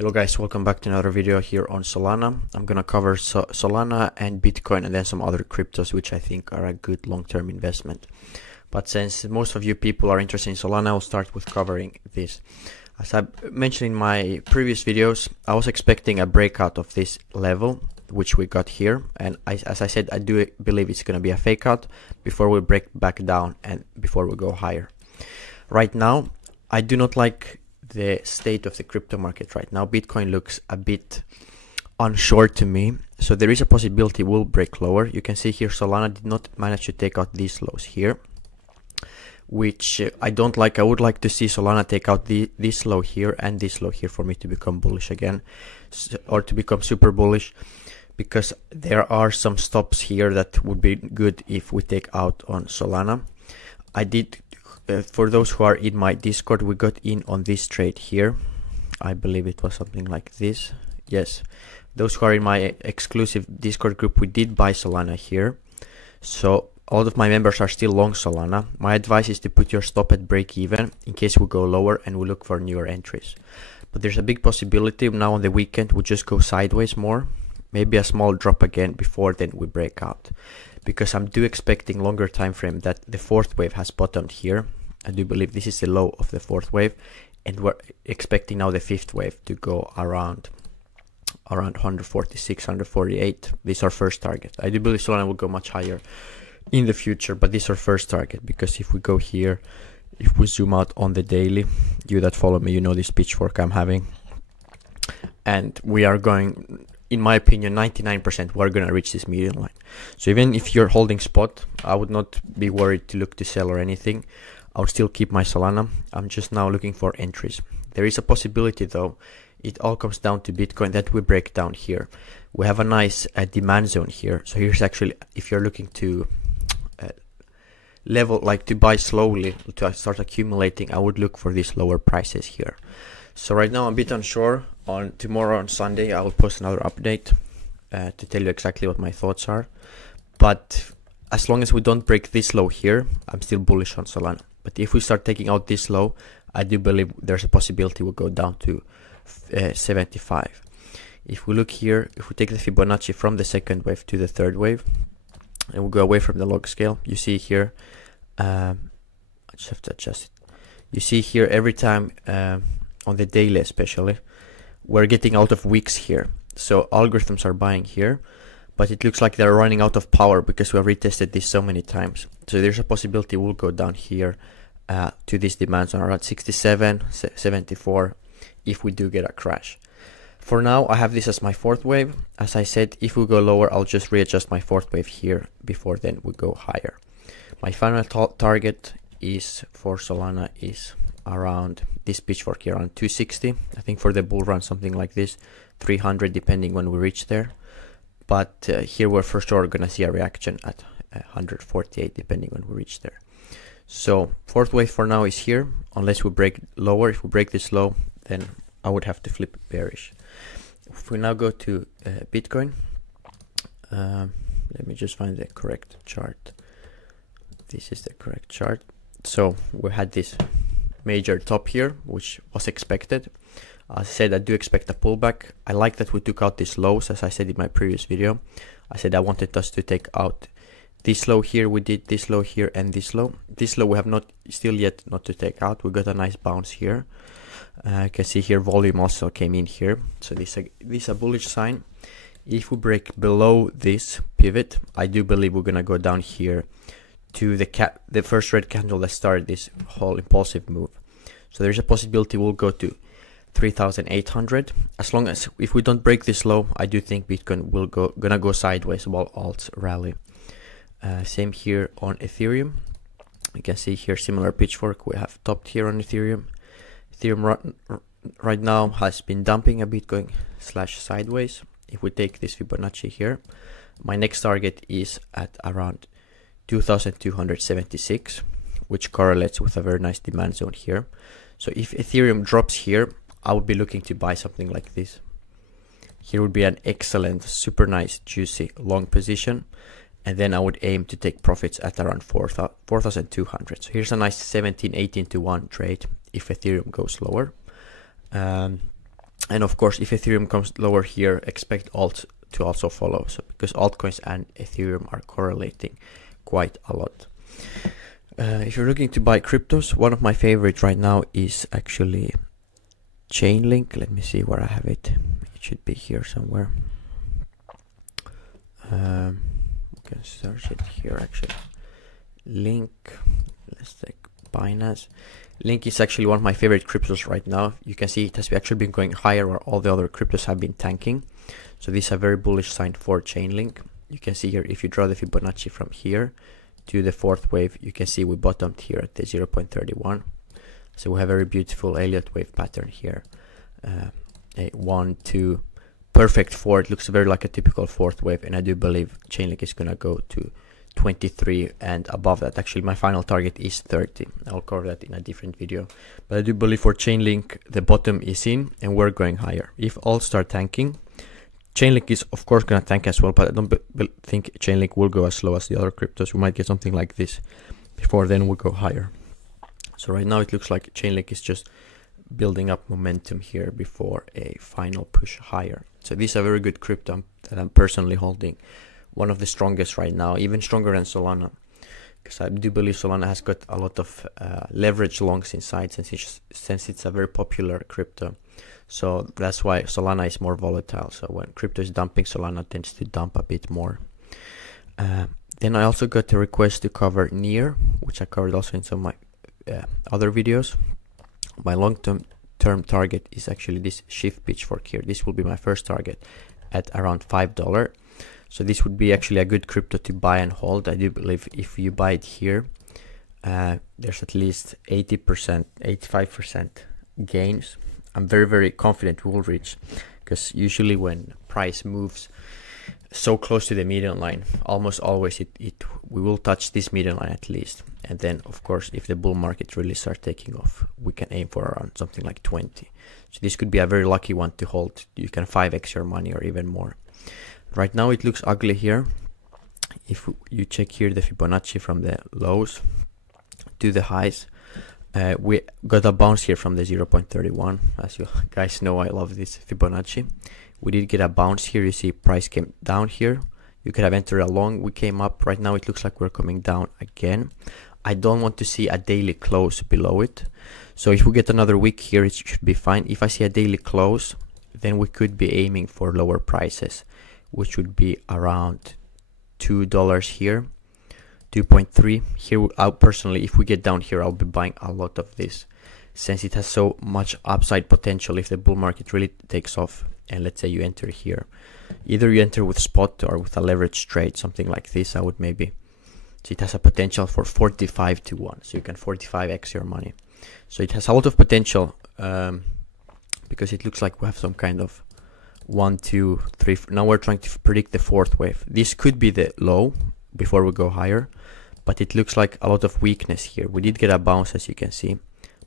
Hello guys, welcome back to another video here on Solana. I'm gonna cover Solana and Bitcoin and then some other cryptos which I think are a good long-term investment. But since most of you people are interested in Solana, I'll start with covering this. As I mentioned in my previous videos, I was expecting a breakout of this level which we got here, and as I said, I do believe it's gonna be a fake out before we break back down and before we go higher. Right now, I do not like the state of the crypto market right now. Bitcoin looks a bit unsure to me, so there is a possibility we'll break lower. You can see here Solana did not manage to take out these lows here, which I don't like. I would like to see Solana take out this low here and this low here for me to become bullish again, or to become super bullish, because there are some stops here that would be good if we take out on Solana. I did for those who are in my Discord, we got in on this trade here. I believe it was something like this. Yes, those who are in my exclusive Discord group, we did buy Solana here. So all of my members are still long Solana. My advice is to put your stop at break even in case we go lower and we look for newer entries. But there's a big possibility now on the weekend we just go sideways more, maybe a small drop again before then we break out, because I'm expecting longer time frame that the fourth wave has bottomed here. I do believe this is the low of the fourth wave, and we're expecting now the fifth wave to go around 146, 148. This is our first target. I do believe Solana will go much higher in the future, but this is our first target, because if we go here, if we zoom out on the daily, you that follow me, you know this pitchfork I'm having, and we are going, in my opinion, 99% we're going to reach this median line. So even if you're holding spot, I would not be worried to look to sell or anything. I'll still keep my Solana. I'm just now looking for entries. There is a possibility though, it all comes down to Bitcoin, that we break down here. We have a nice demand zone here. So here's actually, if you're looking to level, like to buy slowly, to start accumulating, I would look for these lower prices here. So right now I'm a bit unsure. On tomorrow, on Sunday, I will post another update to tell you exactly what my thoughts are. But as long as we don't break this low here, I'm still bullish on Solana. But if we start taking out this low, I do believe there's a possibility we'll go down to 75. If we look here, if we take the Fibonacci from the second wave to the third wave, and we go away from the log scale, you see here, I just have to adjust it. You see here every time on the daily especially, we're getting out of wicks here. So algorithms are buying here, but it looks like they're running out of power because we have retested this so many times. So there's a possibility we'll go down here to this demand zone around 67, 74 if we do get a crash. For now, I have this as my fourth wave. As I said, if we go lower, I'll just readjust my fourth wave here before then we go higher. My final target is for Solana is around this pitchfork here, around 260. I think for the bull run something like this, 300 depending when we reach there. But here we're for sure gonna see a reaction at 148 depending when we reach there. So fourth wave for now is here, unless we break lower. If we break this low, then I would have to flip bearish. If we now go to Bitcoin, let me just find the correct chart. This is the correct chart. So we had this major top here, which was expected. I said I do expect a pullback. I like that we took out these lows, as I said in my previous video. I said I wanted us to take out this low here. We did this low here and this low. This low we have not still yet not to take out. We got a nice bounce here. You can see here volume also came in here. So this is a bullish sign. If we break below this pivot, I do believe we're gonna go down here to the first red candle that started this whole impulsive move. So there's a possibility we'll go to 3,800. As long as if we don't break this low, I do think Bitcoin will gonna go sideways while alts rally. Same here on Ethereum. You can see here similar pitchfork. We have topped here on Ethereum. Ethereum right now has been dumping a bit, going sideways. If we take this Fibonacci here, my next target is at around 2,276, which correlates with a very nice demand zone here. So if Ethereum drops here, I would be looking to buy something like this. Here would be an excellent, super nice, juicy long position. And then I would aim to take profits at around 4,200. So here's a nice 17, 18 to 1 trade if Ethereum goes lower. And of course, if Ethereum comes lower here, expect alt to also follow. So because altcoins and Ethereum are correlating quite a lot. If you're looking to buy cryptos, one of my favorites right now is actually Chainlink. Let me see where I have it. It should be here somewhere. We can search it here actually. Link. Let's take Binance. Link is actually one of my favorite cryptos right now. You can see it has actually been going higher where all the other cryptos have been tanking. So this is a very bullish sign for Chainlink. You can see here, if you draw the Fibonacci from here to the fourth wave, you can see we bottomed here at the 0.31. So we have a very beautiful Elliott wave pattern here. A 1, 2, perfect 4. It looks very like a typical fourth wave, and I do believe Chainlink is gonna go to 23 and above that. Actually, my final target is 30. I'll cover that in a different video. But I do believe for Chainlink, the bottom is in and we're going higher. If all start tanking, Chainlink is of course going to tank as well, but I don't think Chainlink will go as low as the other cryptos. We might get something like this before then we'll go higher. So right now it looks like Chainlink is just building up momentum here before a final push higher. So this is a very good crypto that I'm personally holding. One of the strongest right now, even stronger than Solana, because I do believe Solana has got a lot of leverage longs inside since it's a very popular crypto. So that's why Solana is more volatile. So when crypto is dumping, Solana tends to dump a bit more. Then I also got a request to cover NEAR, which I covered also in some of my other videos. My long-term target is actually this Shift Pitchfork here. This will be my first target at around $5. So this would be actually a good crypto to buy and hold. I do believe if you buy it here, there's at least 80%, 85% gains. I'm very, very confident we will reach, because usually when price moves so close to the median line, almost always we will touch this median line at least. And then of course, if the bull market really starts taking off, we can aim for around something like 20. So this could be a very lucky one to hold. You can 5x your money or even more. Right now it looks ugly here. If you check here the Fibonacci from the lows to the highs, we got a bounce here from the 0.31. As you guys know, I love this Fibonacci. We did get a bounce here. You see price came down here. You could have entered a long. We came up. Right now it looks like we're coming down again. I don't want to see a daily close below it. So if we get another wick here, it should be fine. If I see a daily close, then we could be aiming for lower prices, which would be around $2 here, 2.3 here. Personally, if we get down here, I'll be buying a lot of this, since it has so much upside potential if the bull market really takes off. And let's say you enter here, either you enter with spot or with a leverage trade, something like this. I would maybe, so it has a potential for 45 to 1, so you can 45x your money. So it has a lot of potential, because it looks like we have some kind of 1, 2, 3. Now we're trying to predict the fourth wave. This could be the low before we go higher, but it looks like a lot of weakness here. We did get a bounce, as you can see,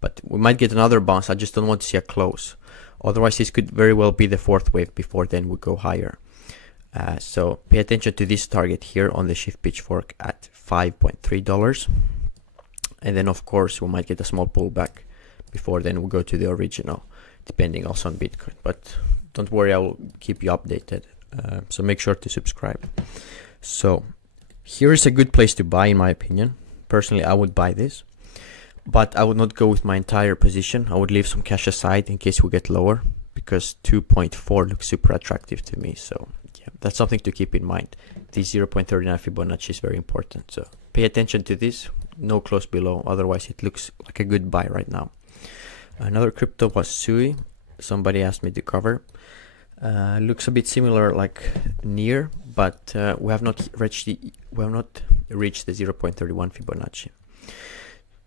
but we might get another bounce. I just don't want to see a close. Otherwise, this could very well be the fourth wave before then we go higher. So pay attention to this target here on the Shift Pitchfork at $5.3. And then of course we might get a small pullback before then we go to the original, depending also on Bitcoin. But don't worry, I will keep you updated. So make sure to subscribe. So here is a good place to buy, in my opinion. Personally, I would buy this, but I would not go with my entire position. I would leave some cash aside in case we get lower, because 2.4 looks super attractive to me. So yeah, that's something to keep in mind. This 0.39 Fibonacci is very important. So pay attention to this. No close below. Otherwise, it looks like a good buy right now. Another crypto was Sui. Somebody asked me to cover. Looks a bit similar like NEAR, but we have not reached the 0.31 Fibonacci.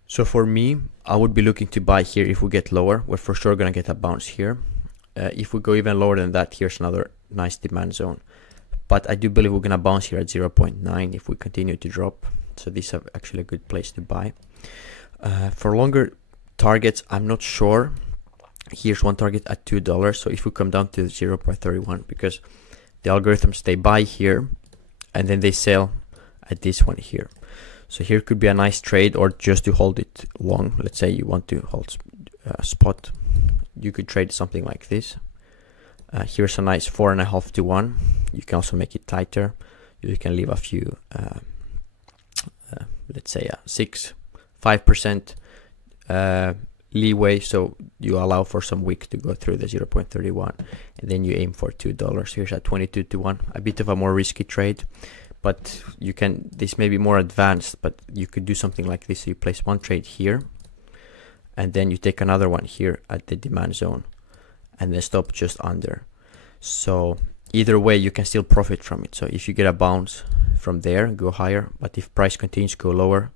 So for me, I would be looking to buy here. If we get lower, we're for sure gonna get a bounce here. If we go even lower than that, here's another nice demand zone. But I do believe we're gonna bounce here at 0.9 if we continue to drop. So this is actually a good place to buy. For longer targets, I'm not sure. Here's one target at $2. So if we come down to 0.31, because the algorithms, they buy here and then they sell at this one here. So here could be a nice trade, or just to hold it long. Let's say you want to hold spot. You could trade something like this. Here's a nice 4.5 to 1. You can also make it tighter. You can leave a few, let's say 5% leeway, so you allow for some wick to go through the 0.31, and then you aim for $2. Here's a 22 to 1, a bit of a more risky trade, but you can, this may be more advanced, but you could do something like this. So you place one trade here, and then you take another one here at the demand zone, and then stop just under. So either way you can still profit from it. So if you get a bounce from there, go higher, but if price continues to go lower,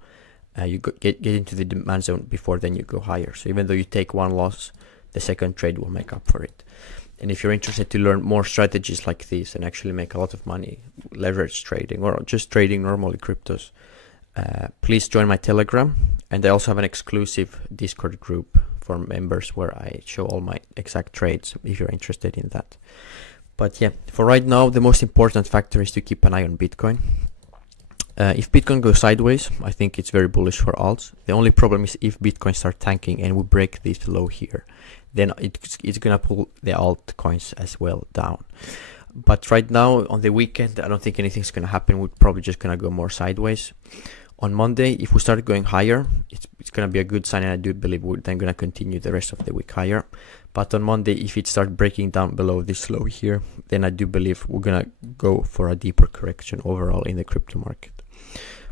you get into the demand zone before then you go higher. So even though you take one loss, the second trade will make up for it. And if you're interested to learn more strategies like this and actually make a lot of money, leverage trading or just trading normally cryptos, please join my Telegram. And I also have an exclusive Discord group for members where I show all my exact trades if you're interested in that. But yeah, for right now, the most important factor is to keep an eye on Bitcoin. If Bitcoin goes sideways, I think it's very bullish for alts. The only problem is if Bitcoin starts tanking and we break this low here, then it's gonna pull the altcoins as well down. But right now on the weekend, I don't think anything's gonna happen. We're probably just gonna go more sideways. On Monday, if we start going higher, it's gonna be a good sign, and I do believe we're then gonna continue the rest of the week higher. But on Monday, if it starts breaking down below this low here, then I do believe we're gonna go for a deeper correction overall in the crypto market.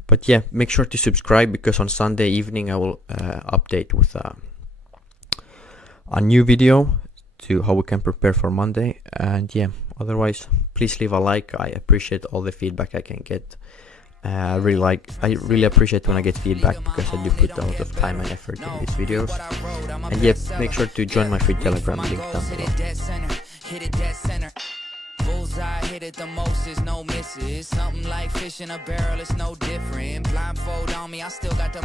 But yeah, make sure to subscribe, because on Sunday evening I will update with a new video to how we can prepare for Monday. And yeah, otherwise please leave a like. I appreciate all the feedback I can get. I really appreciate when I get feedback, because I do put a lot of time and effort in these videos. And yeah, make sure to join my free Telegram link down below. Bullseye, hit it the most, is no misses. Something like fish in a barrel, it's no different. Blindfold on me, I still got the